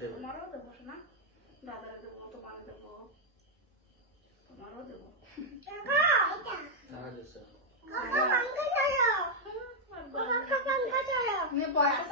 তোমারও দেবো না, দাদারে দেবো, তোমারও দেবো, তোমারও দেবো।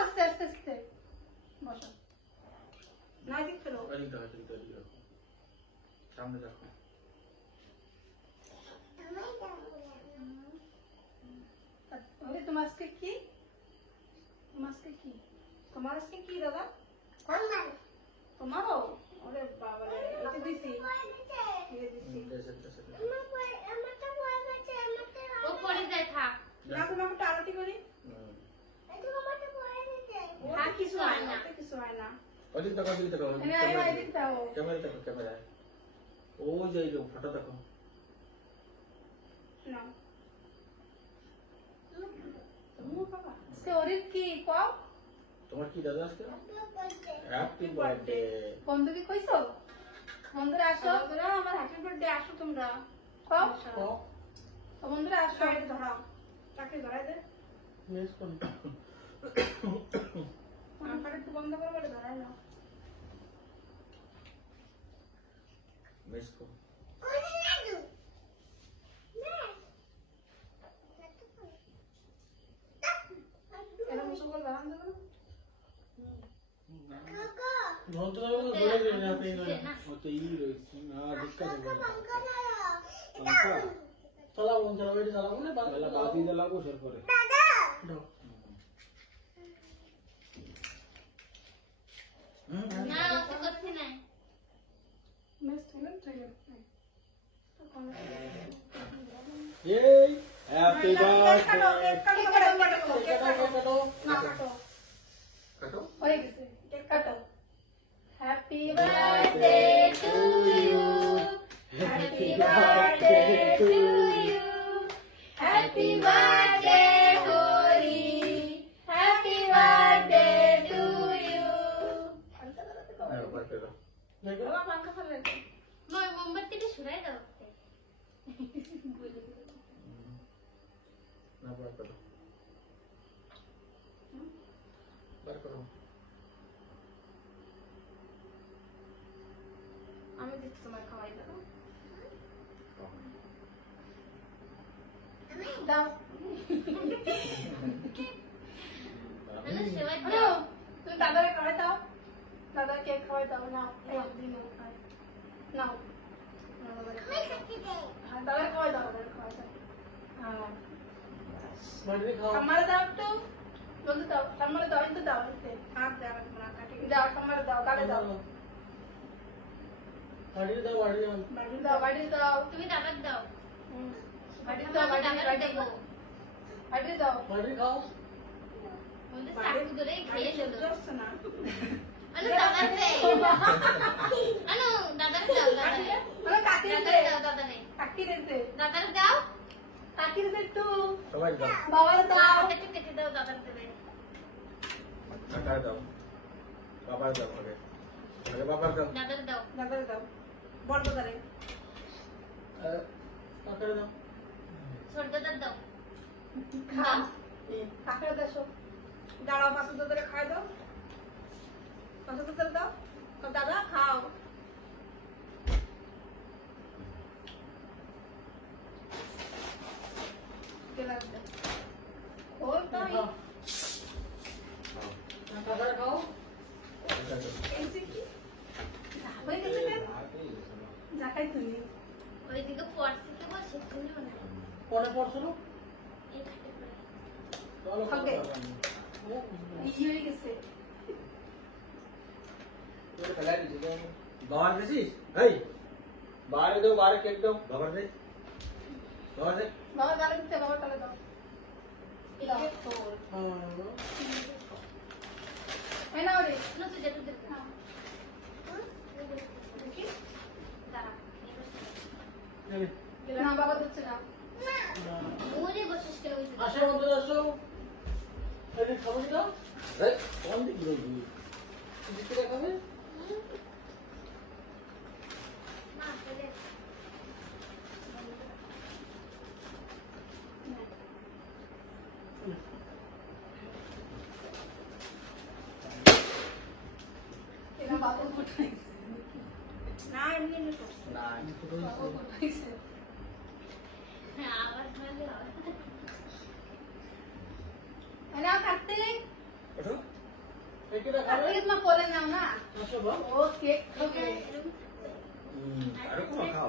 আস্তে আস্তে আস্তে বসো। না দিক ফেরো, সামনে দেখো। তোমার আজকে কি, তোমার আজকে কি, তোমার আজকে কি দাদা? তোমারও? ওরে বাবা রে, এটা দিছি, ও পড়ে যায় থাক। না তোমাকে একটু আরতি করি। থাক, কিছু হয় না। কিছু হয় না। ওদিক দেখো, ওদিক দেখো, এদিক দাও। ক্যামেরা দেখো, ক্যামেরায়। ও যে এই ফটো দেখো। না সে ওরে কি কও? তোমার কি দাদা আজকে? Happy birthday. বন্ধুকে কইছো? বন্ধুরা আসো, বন্ধুরা আমার হ্যাপি বার্থডে, আসো তোমরা। কও বন্ধুরা আসো, এটা ধরাও, চাকরি ধরাই দে। মিস কোন? আমার একটু বন্ধ করে বলে ধরাই নাও। মিস কোন? এটা মুসল করে ধরান দেবো না? ভদ্রভাবে ধরে দিন আপনি না ওতে ই রয়েছে না দিক্কত হবে पंखा चलाओ चलाओ बेटी चलाओ ना पहले बाती जलाओ फिर करे दादा না তো করতে নাই। मैं स्टूडेंट ट्रेनर ये हैप्पी बर्थडे काटो হয়ে গেছে, কেক কাটো। Happy birthday to you, happy birthday to you, happy birthday Hari, happy birthday to you. বাবা পাঙ্খা ফেলে দে। মই মোমবাতিটা সরাই দাও। ना बात करो बात करो আমি দিচ্ছি তোমার খাওয়াই দাও। দাও। হ্যালো সেবাই হ্যালো, দাও। তুমি দাদারে খাওয়াই দাও, দাদার কেক খাওয়াই দাও। নাও নাও দিনো খাই নাও। হ্যাঁ দাদারে খাওয়াই দাও, দাদারে খাওয়াই দাও। হ্যাঁ मर्जी खाओ আমারে দাও একটু, বন্ধু দাও, আমারে দাও, একটু দাও, একটু হাত দাও, না কাটি দাও, আমারে দাও, গালে দাও, बाड़ी दो বাড়ি দাও, বাড়ি দাও, তুমি দাবার দাও। বাড়ি দাও, বাড়ি দাও, বাড়ি দাও। बाड़ी खाओ বলতে সাকু ধরে খেয়ে সহ্য ফেলো। হচ্ছে না। আনু দাদার দে। আনু দাদার দাও, দাদার। আরে কাকি দে, দাদার দাও, দাদারে। কাকি দে, দাদার দাও। কাকি দে একটু, सबाई दो বাবার দাও। একটু কেটে দাও, দাদার দেবে। आटा दो पापा दो आगे आगे पापा दो দাদার দাও। দাদারে দাও, বড় দাদারে। पापा दो ছোট দাদার দাও। খা, কাকিরে দেশো, দাঁড়াও, পাশে দাদারে খাই দাও, পাশে দাদারে দাও, দাদা খাও। খোল তো पापा खाओ এই যে কি হয়ে গেছে কেন? জাকাই তুমি ওইদিকে পড়ছে তো বসে তুমিও না। পরে পড়ছলো এই খাটে পড়ে। চলো খাবে। ই হয়ে গেছে। তোরে খেলাই দিছি তো বাবার দিছিস এই বারে দাও বারে কেক দাও বাবার দে বাবার দে বাবা গালে দিতে, বাবা গালে দাও। এই যে তোর। এই নাও রে। না তুই যেতে দে। দেখি দাঁড়া। নেবে না বাবা দিচ্ছে না। ওরে বসিস কেন ওই আসো বন্ধু আসো এই খাবো না এই কোন দিকে যাবি দিকে খাবে না ফেলে। না এমনি এমনি তো। না আবার খাইলে হবে। নাও কার্তিক ওঠো এটা খাবে কার্তিক মা কোলে নাও না আসো বাবা ও কেক খাবে আরো কোনো খাও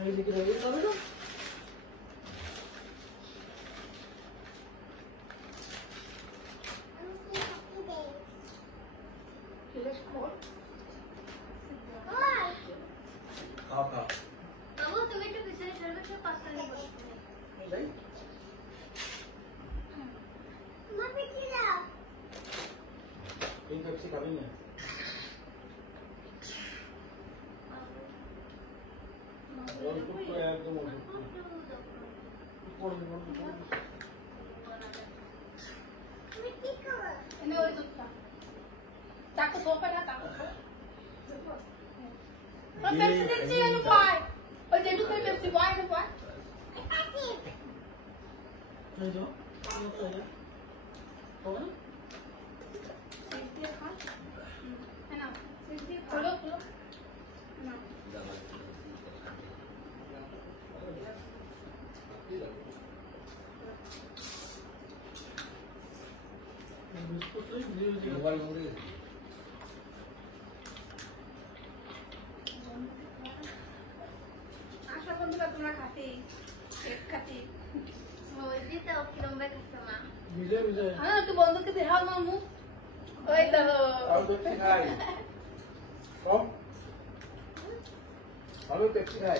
এইদিকে রয়ে যাবে না ফিলেশ খোল খাও খাও বাবু তুমি একটু পিছনে সরবে তো পাঁচটা নিয়ে বসবে যাই এই পেপসি খাবি না অল্প করে একদম অল্প করে এনে ওই দুধটা চাকু তো পেলা চাকু তো পেপসি দিচ্ছি এনে পায় ওই যেটুকু পেপসি পায় এনে পায় এই যাও হবে না সিট দিয়ে খা না সিট দিয়ে খোলো খোলো না বিস্কুট লই দিয়ে দিয়ে মোবাইল নম্বরে আশা বন্ধুরা তোমরা খাতি কেক খাতি ওই দিতে ও কিরম ভাবে খাচ্ছে মা ভিজে ভিজে হ্যাঁ একটু বন্ধুকে দেখাও মামু ওই তো আর পেপসি খাই কম আমি পেপসি খাই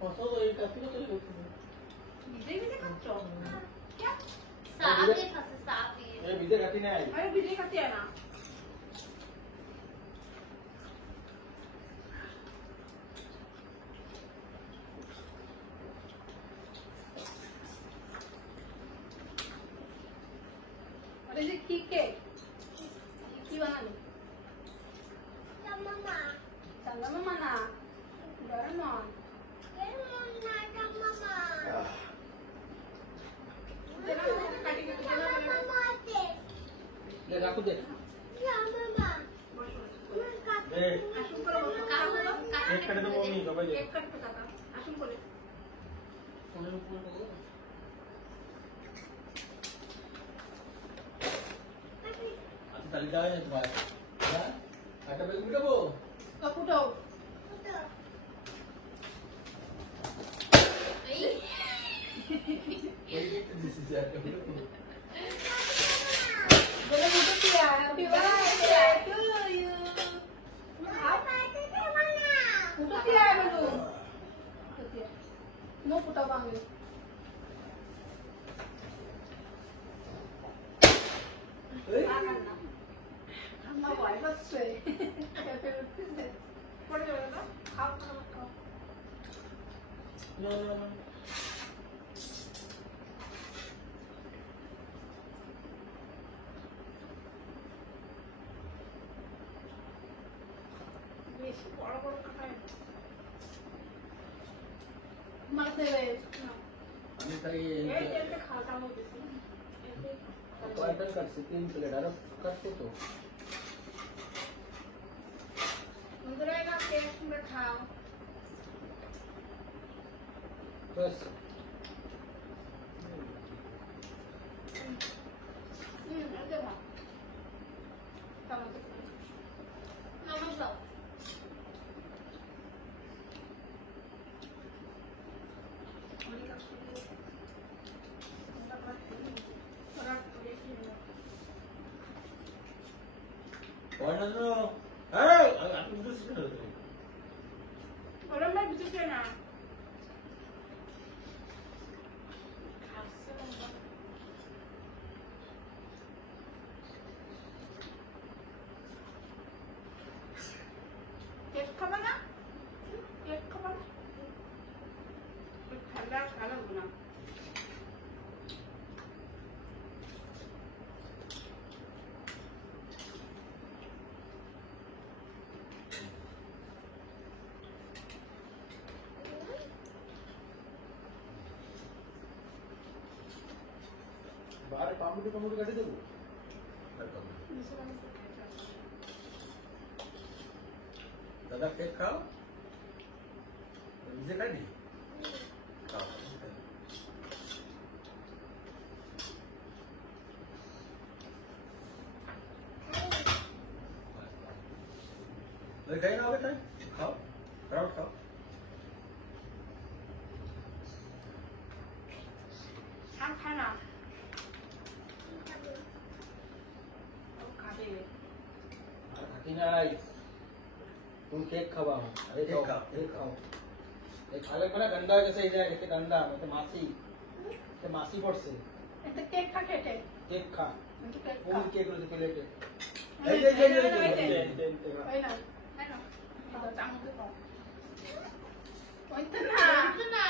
কত এই কাছে তো চলে গেছে বিজে বিজে খাচ্ছ সাপ দিয়ে খাচ্ছে সাপ দিয়ে এই বিদে কাটি নাই আরে বিজে খাতি না আরে যে কি কেক কি বানালো চালা মামা না ডরেমন কাটি কাটি ले राखू दे ए আসুন করে বসো কার হলো एक कट दो मम्मी बाबा जी কেক কাটতে দাদা আসুন করে ফোনের উপরে দেবো आता ताली दावे ना तुम्हारे हां आटा बेल मिटाबो কাপুটো এই कोई दिस इज आटा বলে মুটো কিয়া happy birthday to you Motu কিয়া বলু নো পুটা বাংলি আমার ওয়াইফ আছে পড়ে যাবে না খাও খাও খাও না না না বেশি বড় বড় খায় মারতে রে আমি তাই এই তেলতে খাওয়া দাওয়া বেশি क्वार्टर कट से 3 प्लेट आरो करते तो বন্ধুরা না কেক তোমরা খাও बस ওকে ভালো টমেটো নমক দাও অনেক আছে ওরা বেশি और ना नो ए आप कुछ कर रहे ওরা না বুঝছে না কেক খাবা না কেক খাবা না ঠান্ডা খানা না বারে পামুটি পামুটি কাটি দেবো दादा केक खाओ मुझे खाई नहीं खाओ अरे खाई ना बेटा खाओ फटाफट खाओ আর খায় না ও খাবে আর খাতি নাই तुम केक खवाओ अरे केक खाओ, केक खाओ ये खावे पड़ा गंदा कैसे जाए देखते गंदा मतलब मासी पड़से এটা কেক খা কেটে केक खा কিন্তু কেক খা पूरी केक रोटी प्लेट এই যে ওই না দেখো দাও চামচে খাও ওই তো না तो ना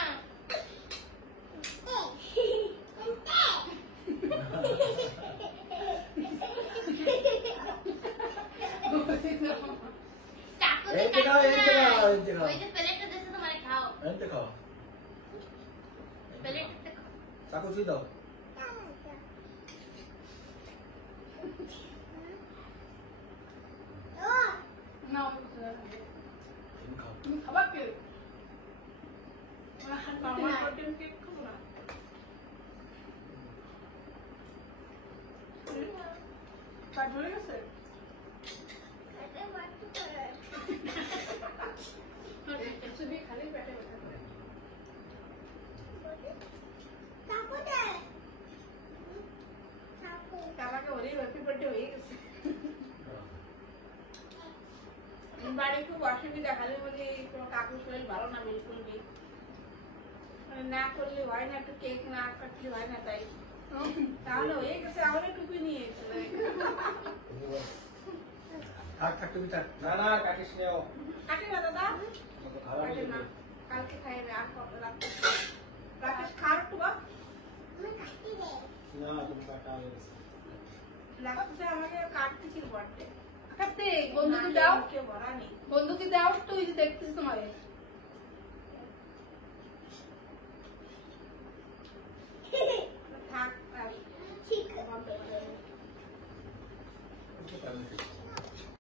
चाकू से ऐसे खाओ, ऐसे खाओ, ऐसे खाओ। वही जो प्लेट जैसे तुम्हारे खाओ ऐसे खाओ प्लेट से खाओ चाकू सी दो না तुम खाओ তুমি খাবা কেক আমার প্রোটিন কেক খাবো না কাজ হয়ে গেছে শুধু খালি পেটে ব্যথা করে কাকাকে ওরই হ্যাপি বার্থডে হয়ে গেছে বাড়ি খুব অসুবিধা খালি বলি কোনো কাকুর শরীর ভালো না বিলকুল নেই মানে না করলে হয় না একটু কেক না কাটলে হয় না তাই তাহলে হয়ে গেছে আমার টুপি নিয়ে চলে থাক থাক তুমি থাক ना ना काटिस ने हो কাটে না দাদা मतलब खावा কাটে नहीं না কালকে খাইবে আর কবে রাখতে রাকেশ খার একটু বা ना तुम काटा है লাগছে আমাকে কাটতে ছিল বার্থডে কাটতে বন্ধুকে দাও কে বলা নেই বন্ধুকে দাও তো এই যে দেখতেছি তোমারে